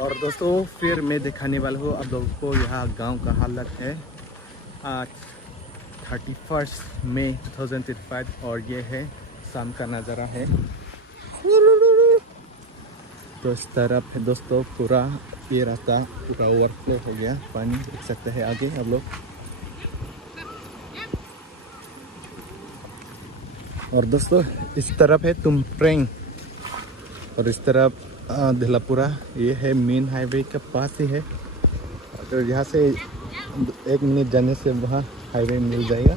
और दोस्तों फिर मैं दिखाने वाला हूँ आप लोगों को यहाँ गांव का हालत है आज 31 मई 2025 और ये है शाम का नज़ारा है। तो इस तरफ है दोस्तों पूरा ये रास्ता पूरा ओवरफ्लो हो गया, पानी देख सकते हैं आगे आप लोग। और दोस्तों इस तरफ है तुमप्रेंग और इस तरफ धलापुरा। ये है मेन हाईवे के पास ही है, तो यहाँ से 1 मिनट जाने से वहाँ हाईवे मिल जाएगा।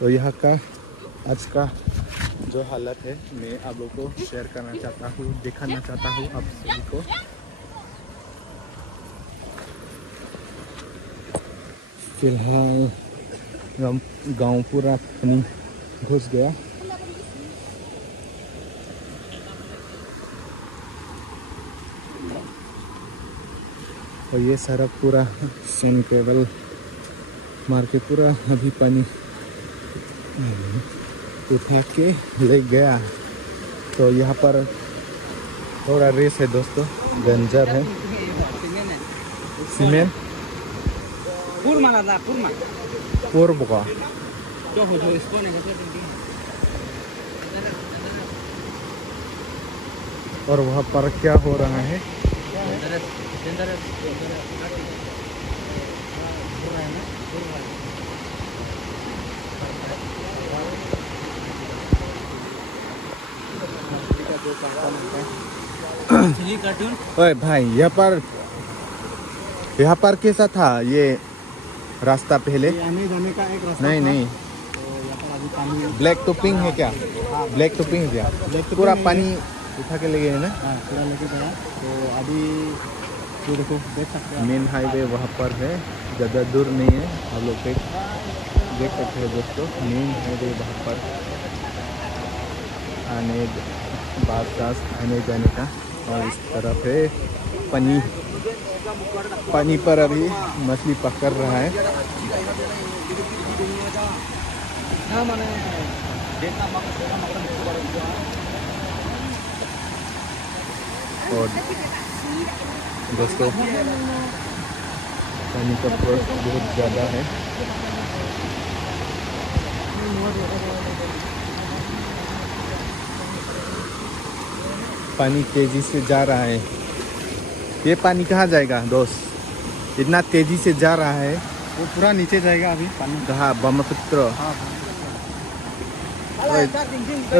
तो यहाँ का आज का जो हालत है मैं आप लोगों को शेयर करना चाहता हूँ, दिखाना चाहता हूँ आप सभी को। फिलहाल गांव पूरा पानी घुस गया। और ये सड़क पूरा सन केबल मार के पूरा अभी पानी उठा के ले गया। तो यहाँ पर थोड़ा रेस है दोस्तों, गंजर है, सीमेंट पूर्व और वहाँ पर क्या हो रहा है ओए भाई, यहाँ पर कैसा था ये रास्ता पहले? आने जाने का एक रास्ता नहीं था। नहीं, तो यहाँ पर अभी पानी ब्लैक टॉपिंग है क्या? हाँ, ब्लैक टॉपिंग है क्या? ब्लैक टॉपिंग पूरा नहीं पानी उठा के ले गए ना। हाँ पूरा लेके गया। तो अभी ये देखो देख सकते हैं मेन हाईवे वहाँ पर है, ज़्यादा दूर नहीं है, आप लोग देख सकते हैं दोस्तों। मेन हाईवे वहाँ पर आने जाने का। और इस तरफ है पानी पर अभी मछली पकड़ रहा है। और दोस्तों पानी का फोर्स बहुत ज़्यादा है। पानी तेजी से जा रहा है। ये पानी कहाँ जाएगा दोस्त? इतना तेजी से जा रहा है। वो पूरा नीचे जाएगा अभी पानी। कहाँ? ब्रह्मपुत्र। हाँ ओए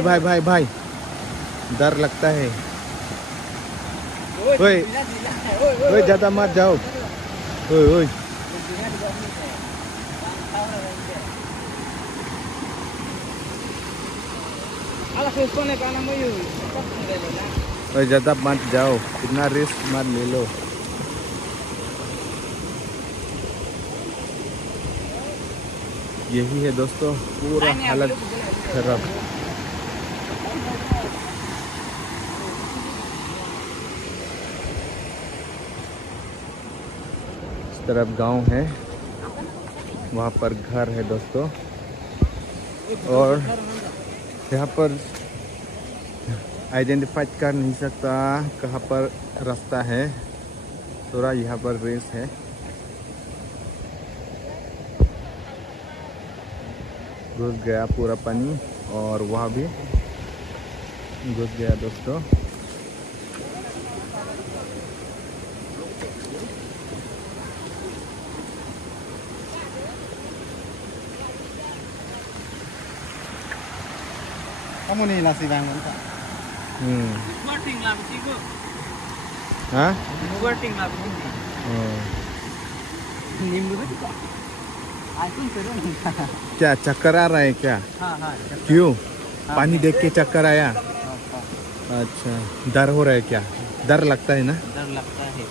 भाई भाई भाई, डर लगता है। ओए ज़्यादा मत जाओ। ओए ज़्यादा मत जाओ, इतना रिस्क मत ले लो। यही है दोस्तों पूरा हालत खराब। इस तरफ गांव है, वहाँ पर घर है दोस्तों। और यहाँ पर आइडेंटिफाई कर नहीं सकता कहाँ पर रास्ता है, थोड़ा यहाँ पर रेस है। घुस गया पूरा पानी और वहाँ भी घुस गया दोस्तों। kamu nih nasi bangun Pak. हाँ क्या चक्कर आ रहा है क्या? हाँ क्यों? पानी देख के चक्कर आया? अच्छा, डर हो रहा है क्या? डर लगता है ना? डर लगता है।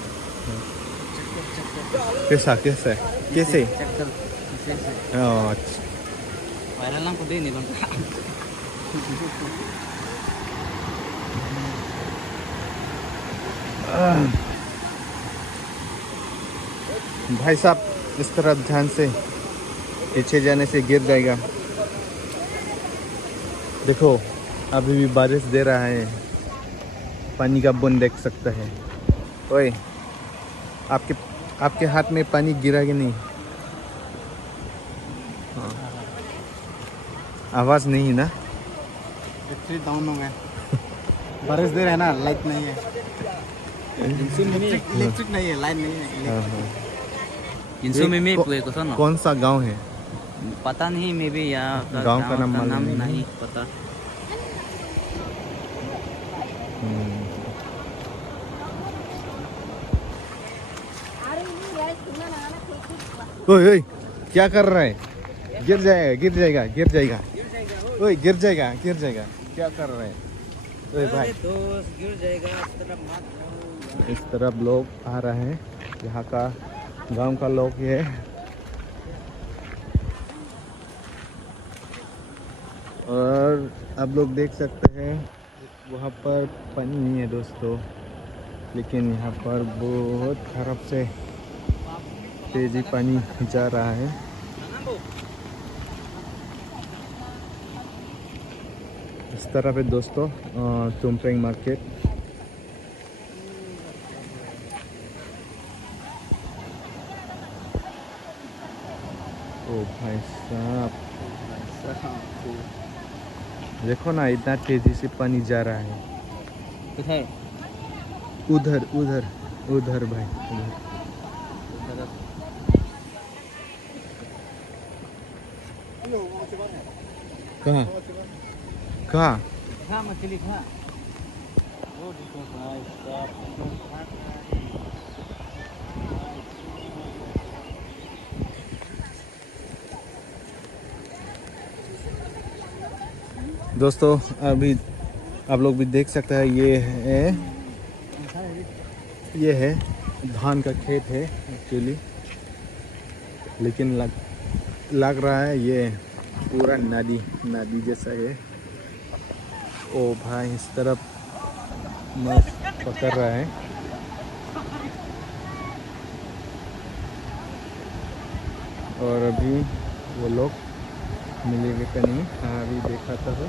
कैसा कैसे कैसे? चक्कर अच्छा, viral lang ko din ibang भाई साहब इस तरफ ध्यान से, पीछे जाने से गिर जाएगा। देखो अभी भी बारिश दे रहा है, पानी का बूंद देख सकता है। ओए, आपके आपके हाथ में पानी गिरा कि नहीं? हाँ। आवाज नहीं है ना? बैटरी डाउन हो गया। बारिश देर है ना, लाइट नहीं है। इलेक्ट्रिक नहीं है, लाइट नहीं है। हाँ, हाँ। इंसो में ये पुए को सुनो। कौन सा गांव है? पता नहीं, मे बी यहाँ गांव का नाम मालूम नहीं, नहीं। पता। ओए ओए, क्या कर रहा है? गिर जाएगा, गिर जाएगा, गिर जाएगा। ओए, गिर जाएगा, गिर जाएगा। क्या कर रहे हैं? ओए भाई, दोस्त गिर जाएगा, इस तरफ मत। इस तरफ लोग आ रहे हैं, यहाँ का गांव का लोग ये है। और आप लोग देख सकते हैं वहाँ पर पानी नहीं है दोस्तों, लेकिन यहाँ पर बहुत खराब से तेजी पानी जा रहा है। इस तरफ है दोस्तों तुमप्रेंग मार्केट। ओ भाई साहब, देखो ना, इतना तेजी से पानी जा रहा है। किधर? उधर उधर उधर भाई, उधर। कहाँ कहाँ? खा मछली खा। वो देखो भाई साहब। दोस्तों अभी आप लोग भी देख सकते हैं, ये है धान का खेत है एक्चुअली, लेकिन लग रहा है ये पूरा नदी जैसा है। ओ भाई, इस तरफ मस्त पकड़ रहा है। और अभी वो लोग मिलेंगे क्या नहीं? हाँ, अभी देखा था तो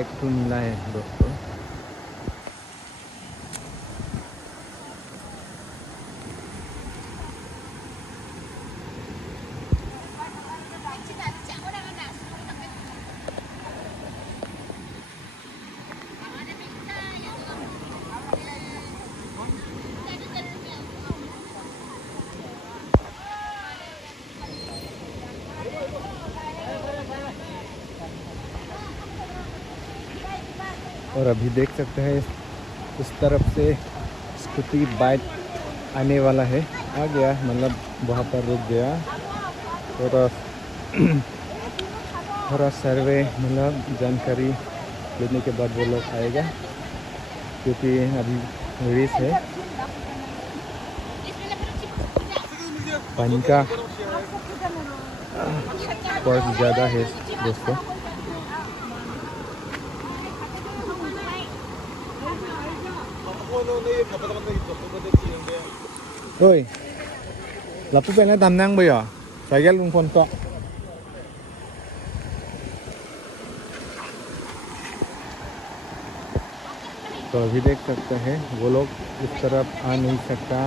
एक तो मिला है दोस्तों। और अभी देख सकते हैं इस तरफ से स्कूटी बाइक आने वाला है, आ गया, मतलब वहाँ पर रुक गया। थोड़ा सर्वे मतलब जानकारी लेने के बाद वो लोग आएगा, क्योंकि अभी रेस है। पानी का बहुत ज़्यादा है दोस्तों। Ôi, lappu pen nó tầm năng bây giờ. Sai cái luôn con to. तो अभी देख सकते हैं वो लोग इस तरफ आ नहीं सकता,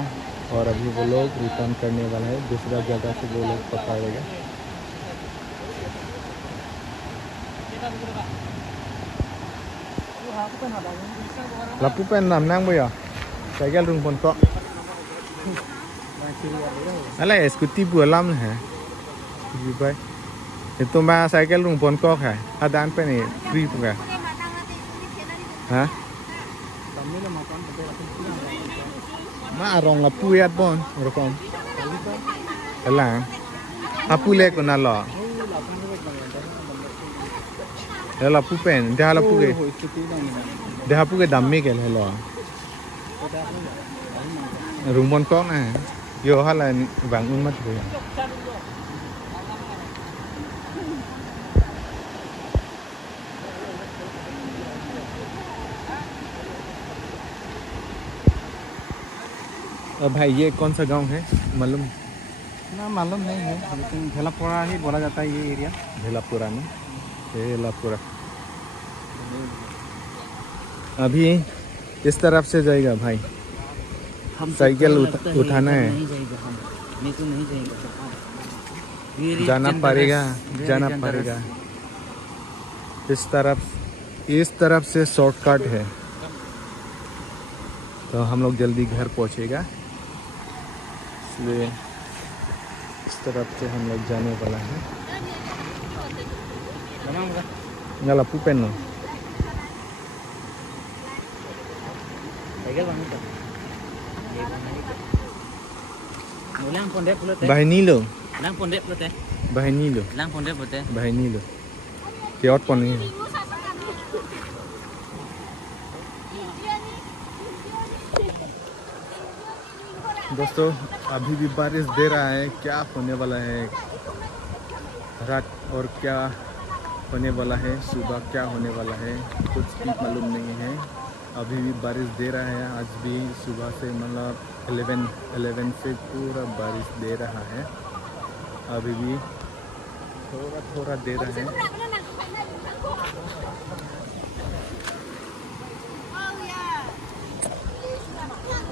और अभी वो लोग रिटर्न करने वाला है, दूसरा जगह से वो लोग पकड़ेगा। Lappu pen tầm năng bây giờ. Sai cái luôn con to. Alah, skuti bualam है भाई। ये तो मैं साइकिल रूम फोन कॉक है, आदान पे नहीं फ्री पुगा। हाँ? मैं आरोंग लापू याद बोन, रकम। अल्लाह, लापू ले को ना ला। ये लापू पेन, dah लापू के दाम में क्या है ला? रूम फोन कॉक ना है। Yo hala bangun mat ya. भाई ये कौन सा गांव है मालूम? ना मालूम नहीं है, लेकिन भेलापुरा ही बोला जाता है ये एरिया। भेलापुरा में, भेलापुरा। अभी इस तरफ से जाएगा भाई। हम साइकिल लगता है उठाना इधर है। नहीं जाएगा हम, नहीं तो नहीं जाएगा। जाना पड़ेगा, जाना पड़ेगा। इस तरफ से शॉर्टकट है, तो हम लोग जल्दी घर पहुंचेगा, इसलिए इस तरफ से हम लोग जाने वाला है। Nggak lah pulpen loh. Cycle bangun tuh. Ulang pondek pulut teh. Bahay Nilo, Ulang pondek pulut teh. Bahay Nilo, Ulang pondek pulut teh. Bahay Nilo. Kiot pon ini. दोस्तों अभी भी बारिश दे रहा है, क्या होने वाला है रात और क्या होने वाला है सुबह, क्या होने वाला है कुछ भी मालूम नहीं है। अभी भी बारिश दे रहा है, आज भी सुबह से मतलब 11 से पूरा बारिश दे रहा है। अभी भी थोड़ा थोड़ा दे रहा है।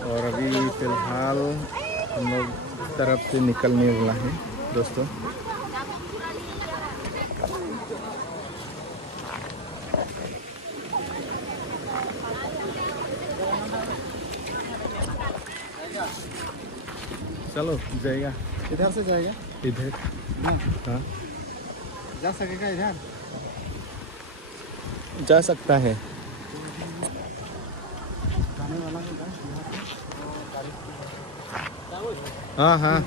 और अभी फ़िलहाल हम लोग इस तरफ से निकलने वाला है दोस्तों। चलो जाएगा, इधर से जाएगा इधर। ना, हाँ जा सकेगा इधर। जा सकता है। जाने वाला है इधर। हाँ हाँ